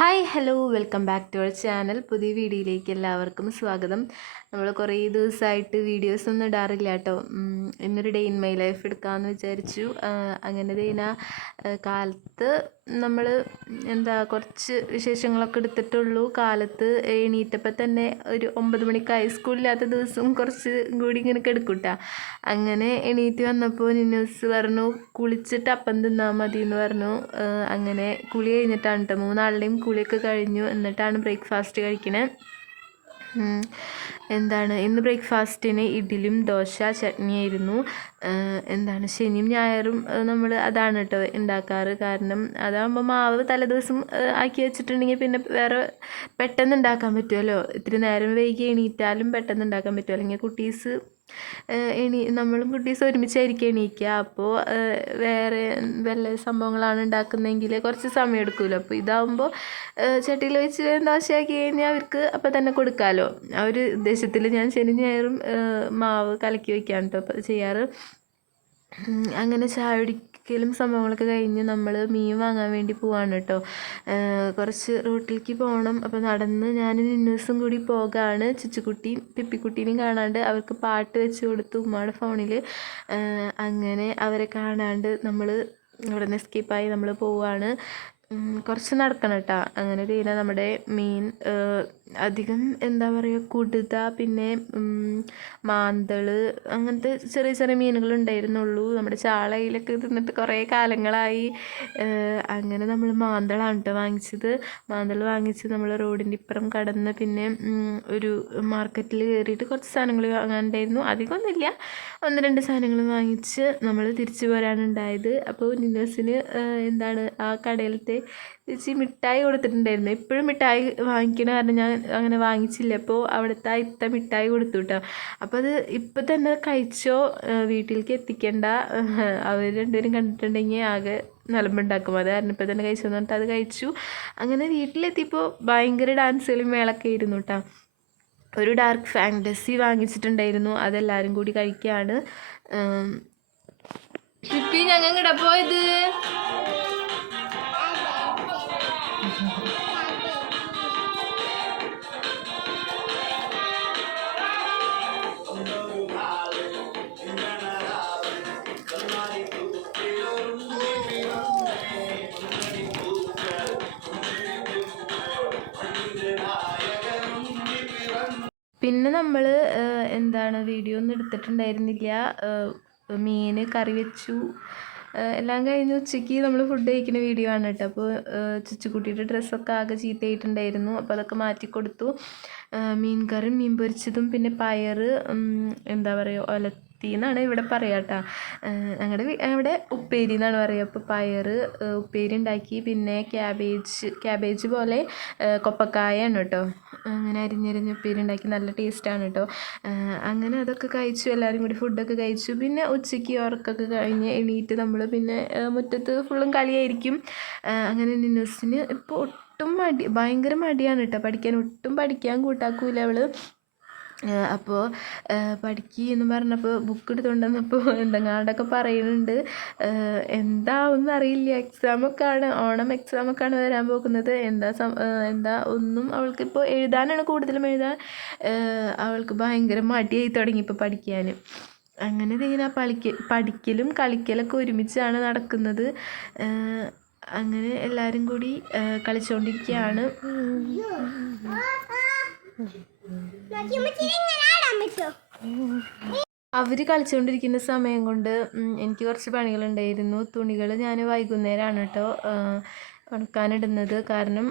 Hi hello welcome back to our channel. പുതിയ വീഡിയോയിലേക്ക് എല്ലാവർക്കും സ്വാഗതം. നമ്മൾ കുറേ ദിവസമായിട്ട് വീഡിയോസ് ഒന്നും ഇടാറില്ല കേട്ടോ. ഇന്നൊരു ഡേ ഇൻ മൈ ലൈഫ് എടുക്കാമെന്ന് വിചാരിച്ചു. അങ്ങനെ ദീന കാലത്ത് നമ്മൾ കുറച്ച് വിശേഷങ്ങളൊക്കെ എടുത്തിട്ടുള്ളൂ. കാലത്ത് എണീറ്റപ്പോൾ തന്നെ ഒരു 9 മണിക്കായി. സ്കൂളില്ലാത്ത ദിവസവും കുറച്ച് കൂടി ഇങ്ങനെ കിടക്കൂട്ടാ. അങ്ങനെ എണീറ്റ് വന്നപ്പോൾ നിന്നൂസ് പറഞ്ഞു കുളിച്ചിട്ട് അപ്പം തിന്നാൽ മതി എന്ന് പറഞ്ഞു. അങ്ങനെ കുളി കഴിഞ്ഞിട്ടാണ് കേട്ടോ, 3 കുളിയൊക്കെ കഴിഞ്ഞു. എന്നിട്ടാണ് ബ്രേക്ക്ഫാസ്റ്റ് കഴിക്കണേ. ഇന്ന് ബ്രേക്ക്ഫാസ്റ്റിന് ഇഡ്ഡലിയും ദോശ ചട്നിയായിരുന്നു. ശനിയും ഞായറും നമ്മൾ അതാണ് കേട്ടോ ഉണ്ടാക്കാറ്. കാരണം അതാകുമ്പോൾ മാവ് തലേദിവസം ആക്കി വെച്ചിട്ടുണ്ടെങ്കിൽ പിന്നെ വേറെ പെട്ടെന്ന് ഉണ്ടാക്കാൻ പറ്റുമല്ലോ. ഇത്തിരി നേരം വൈകി എണീറ്റാലും പെട്ടെന്ന് ഉണ്ടാക്കാൻ പറ്റുമല്ലോ. അല്ലെങ്കിൽ കുട്ടീസ് നമ്മളും കുട്ടീസ് ഒരുമിച്ചായിരിക്കും എണീക്കുക. അപ്പോൾ വേറെ വല്ല സംഭവങ്ങളാണ് ഉണ്ടാക്കുന്നതെങ്കിൽ കുറച്ച് സമയം എടുക്കുമല്ലോ. അപ്പോൾ ഇതാകുമ്പോൾ ചട്ടിയിൽ വെച്ച് ദോശയാക്കി കഴിഞ്ഞാൽ അവർക്ക് അപ്പോൾ തന്നെ കൊടുക്കാമല്ലോ. ആ ഒരു ഉദ്ദേശത്തിൽ ഞാൻ ശനി ഞായറും മാവ് കലക്കി വയ്ക്കാൻ കേട്ടോ ചെയ്യാറ്. അങ്ങനെ ചായ കുടിക്കലും സംഭവങ്ങളൊക്കെ കഴിഞ്ഞ് നമ്മൾ മീൻ വാങ്ങാൻ വേണ്ടി പോവാണ് കേട്ടോ. കുറച്ച് റോട്ടിലേക്ക് പോകണം. അപ്പോൾ നടന്ന് ഞാനും നിന്നൂസും കൂടി പോകാണ്. ചുച്ചുക്കുട്ടിയും പിപ്പിക്കുട്ടീനെയും കാണാണ്ട് അവർക്ക് പാട്ട് വെച്ച് കൊടുത്തു ഉമ്മയുടെ ഫോണിൽ. അങ്ങനെ അവരെ കാണാണ്ട് നമ്മൾ ഇവിടെ നിന്ന് എസ്കേപ്പായി നമ്മൾ പോവുകയാണ്. കുറച്ച് നടക്കണം കേട്ടോ. അങ്ങനെ തീരെ നമ്മുടെ മീൻ അധികം കുടുത, പിന്നെ മാന്തൾ, അങ്ങനത്തെ ചെറിയ ചെറിയ മീനുകൾ ഉണ്ടായിരുന്നുള്ളൂ. നമ്മുടെ ചാളയിലൊക്കെ തിന്നിട്ട് കുറേ കാലങ്ങളായി. അങ്ങനെ നമ്മൾ മാന്തളാണ് കേട്ടോ വാങ്ങിച്ചത്. മാന്തൾ വാങ്ങിച്ച് നമ്മൾ റോഡിൻ്റെ ഇപ്പുറം കടന്ന് പിന്നെ ഒരു മാർക്കറ്റിൽ കയറിയിട്ട് കുറച്ച് സാധനങ്ങൾ വാങ്ങാനുണ്ടായിരുന്നു. അധികമൊന്നുമില്ല, 1-2 സാധനങ്ങൾ വാങ്ങിച്ച് നമ്മൾ തിരിച്ചു പോരാനുണ്ടായത്. അപ്പോൾ നിന്നോസിന് ആ കടയിലത്തെ ചേച്ചി മിഠായി കൊടുത്തിട്ടുണ്ടായിരുന്നു. എപ്പോഴും മിഠായി വാങ്ങിക്കണ കാരണം ഞാൻ അങ്ങനെ വാങ്ങിച്ചില്ല. അപ്പോൾ അവിടുത്തെ ഇത്ത മിഠായി കൊടുത്തു കേട്ടോ. അപ്പോൾ അത് ഇപ്പം തന്നെ കഴിച്ചോ, വീട്ടിലേക്ക് എത്തിക്കണ്ട, അവർ രണ്ടുപേരും കണ്ടിട്ടുണ്ടെങ്കിൽ ആകെ നിലമ്പുണ്ടാക്കും. അത് കാരണം ഇപ്പം തന്നെ കഴിച്ചു എന്നിട്ട് അത് കഴിച്ചു. അങ്ങനെ വീട്ടിലെത്തിയപ്പോൾ ഭയങ്കര ഡാൻസുകളും മേളൊക്കെ ആയിരുന്നു കേട്ടോ. ഒരു ഡാർക്ക് ഫാൻറ്റസി വാങ്ങിച്ചിട്ടുണ്ടായിരുന്നു, അതെല്ലാവരും കൂടി കഴിക്കുകയാണ്. ഞങ്ങൾ ഇവിടെ പോയത് പിന്നെ നമ്മൾ വീഡിയോ ഒന്നും എടുത്തിട്ടുണ്ടായിരുന്നില്ല. മീൻ കറി വെച്ചു, എല്ലാം കഴിഞ്ഞ് ഉച്ചയ്ക്ക് നമ്മൾ ഫുഡ് കഴിക്കുന്ന വീഡിയോ ആണ് കേട്ടോ. അപ്പോൾ ചുച്ചുക്കുട്ടിയുടെ ഡ്രസ്സൊക്കെ ആകെ ചീത്തയായിട്ടുണ്ടായിരുന്നു. അപ്പോൾ അതൊക്കെ മാറ്റിക്കൊടുത്തു. മീൻ കറിയും മീൻ പൊരിച്ചതും പിന്നെ പയർ ഒലത്തി എന്നാണ് ഇവിടെ പറയുക കേട്ടോ. അവിടെ ഉപ്പേരി എന്നാണ് പറയുക. അപ്പോൾ പയർ ഉപ്പേരി ഉണ്ടാക്കി. പിന്നെ ക്യാബേജ് പോലെ കൊപ്പക്കായാണ് കേട്ടോ. അങ്ങനെ അരിഞ്ഞരിഞ്ഞ് ഉപ്പേരി ഉണ്ടാക്കി, നല്ല ടേസ്റ്റാണ് കേട്ടോ. അങ്ങനെ അതൊക്കെ കഴിച്ചു, എല്ലാവരും കൂടി ഫുഡൊക്കെ കഴിച്ചു. പിന്നെ ഉച്ചയ്ക്ക് ഉറക്കമൊക്കെ കഴിഞ്ഞ് എണീറ്റ് നമ്മൾ പിന്നെ മുറ്റത്ത് ഫുള്ളും കളിയായിരിക്കും. അങ്ങനെ നിന്നൂസിന് ഇപ്പോൾ ഒട്ടും ഭയങ്കര മടിയാണ് കേട്ടോ പഠിക്കാൻ. ഒട്ടും പഠിക്കാൻ കൂട്ടാക്കൂല അവൾ. അപ്പോൾ പഠിക്കുകയെന്ന് പറഞ്ഞപ്പോൾ ബുക്ക് എടുത്തുകൊണ്ട് വന്നപ്പോൾ എന്തെങ്ങാണ്ടൊക്കെ പറയുന്നുണ്ട്. എന്താവെന്ന് അറിയില്ല. ഓണം എക്സാമൊക്കെയാണ് വരാൻ പോകുന്നത്. എന്താ ഒന്നും അവൾക്കിപ്പോൾ എഴുതാനാണ് കൂടുതലും. അവൾക്ക് ഭയങ്കര മടിയായി തുടങ്ങി ഇപ്പോൾ പഠിക്കാൻ. അങ്ങനെ ഇങ്ങനെ പഠിക്കലും കളിക്കലൊക്കെ ഒരുമിച്ചാണ് നടക്കുന്നത്. അങ്ങനെ എല്ലാവരും കൂടി കളിച്ചുകൊണ്ടിരിക്കുകയാണ്. അവർ കളിച്ചുകൊണ്ടിരിക്കുന്ന സമയം കൊണ്ട് എനിക്ക് കുറച്ച് പണികളുണ്ടായിരുന്നു. തുണികൾ ഞാൻ വൈകുന്നേരമാണ് കേട്ടോ ഉണക്കാനിടുന്നത്. കാരണം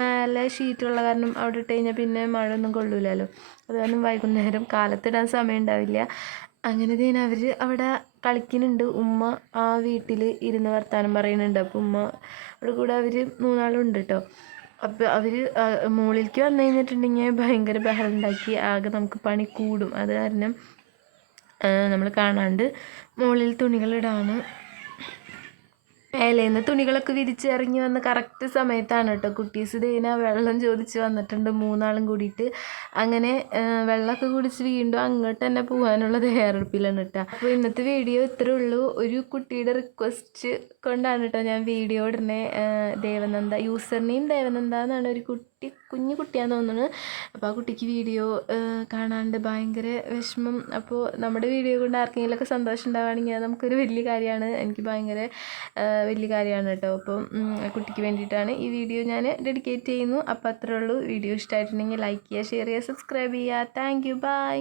മേലെ ഷീറ്റുള്ള കാരണം അവിടെ ഇട്ട് കഴിഞ്ഞാൽ പിന്നെ മഴ ഒന്നും കൊള്ളൂലല്ലോ. അത് കാരണം വൈകുന്നേരം, കാലത്തിടാൻ സമയം ഉണ്ടാവില്ല. അങ്ങനെ തന്നെ അവർ അവിടെ കളിക്കുന്നുണ്ട്. ഉമ്മ ആ വീട്ടിൽ ഇരുന്ന് വർത്താനം പറയുന്നുണ്ട്. അപ്പോൾ ഉമ്മയുടെ കൂടെ അവർ 3 ഉണ്ട് കേട്ടോ. അപ്പോൾ അവർ മുകളിലേക്ക് വന്നു കഴിഞ്ഞിട്ടുണ്ടെങ്കിൽ ഭയങ്കര ബഹളം ഉണ്ടാക്കി ആകെ നമുക്ക് പണി കൂടും. അത് കാരണം നമ്മൾ കാണാണ്ട് മുകളിൽ തുണികളിടാണ്. മേലേന്ന് തുണികളൊക്കെ വിരിച്ചിറങ്ങി വന്ന കറക്റ്റ് സമയത്താണ് കേട്ടോ കുട്ടീസ് ദീന വെള്ളം ചോദിച്ച് വന്നിട്ടുണ്ട് 3 ആളും കൂടിയിട്ട്. അങ്ങനെ വെള്ളമൊക്കെ കുടിച്ച് വീണ്ടും അങ്ങോട്ട് തന്നെ പോകാനുള്ള തയ്യാറെടുപ്പിലാണ് കേട്ടോ. അപ്പോൾ ഇന്നത്തെ വീഡിയോ ഇത്രേ ഉള്ളൂ. ഒരു കുട്ടിയുടെ റിക്വസ്റ്റ് കൊണ്ടാണ് കേട്ടോ ഞാൻ വീഡിയോ ഇടുന്നത്. ദേവനന്ദ, യൂസർ നെയിം ദേവനന്ദ എന്നാണ്, ഒരു കുഞ്ഞു കുട്ടിയാന്ന് തോന്നുന്നു. അപ്പോൾ ആ കുട്ടിക്ക് വീഡിയോ കാണാണ്ട് ഭയങ്കര വിഷമം. അപ്പോൾ നമ്മുടെ വീഡിയോ കൊണ്ട് ആർക്കെങ്കിലുമൊക്കെ സന്തോഷം ഉണ്ടാവുകയാണെങ്കിൽ അത് നമുക്കൊരു വലിയ കാര്യമാണ്. എനിക്ക് ഭയങ്കര വലിയ കാര്യമാണ് കേട്ടോ. അപ്പം കുട്ടിക്ക് വേണ്ടിയിട്ടാണ് ഈ വീഡിയോ ഞാൻ ഡെഡിക്കേറ്റ് ചെയ്യുന്നു. അപ്പോൾ അത്രേ ഉള്ളൂ. വീഡിയോ ഇഷ്ടമായിട്ടുണ്ടെങ്കിൽ ലൈക്ക് ചെയ്യുക, ഷെയർ ചെയ്യുക, സബ്സ്ക്രൈബ് ചെയ്യുക. Thank you, by.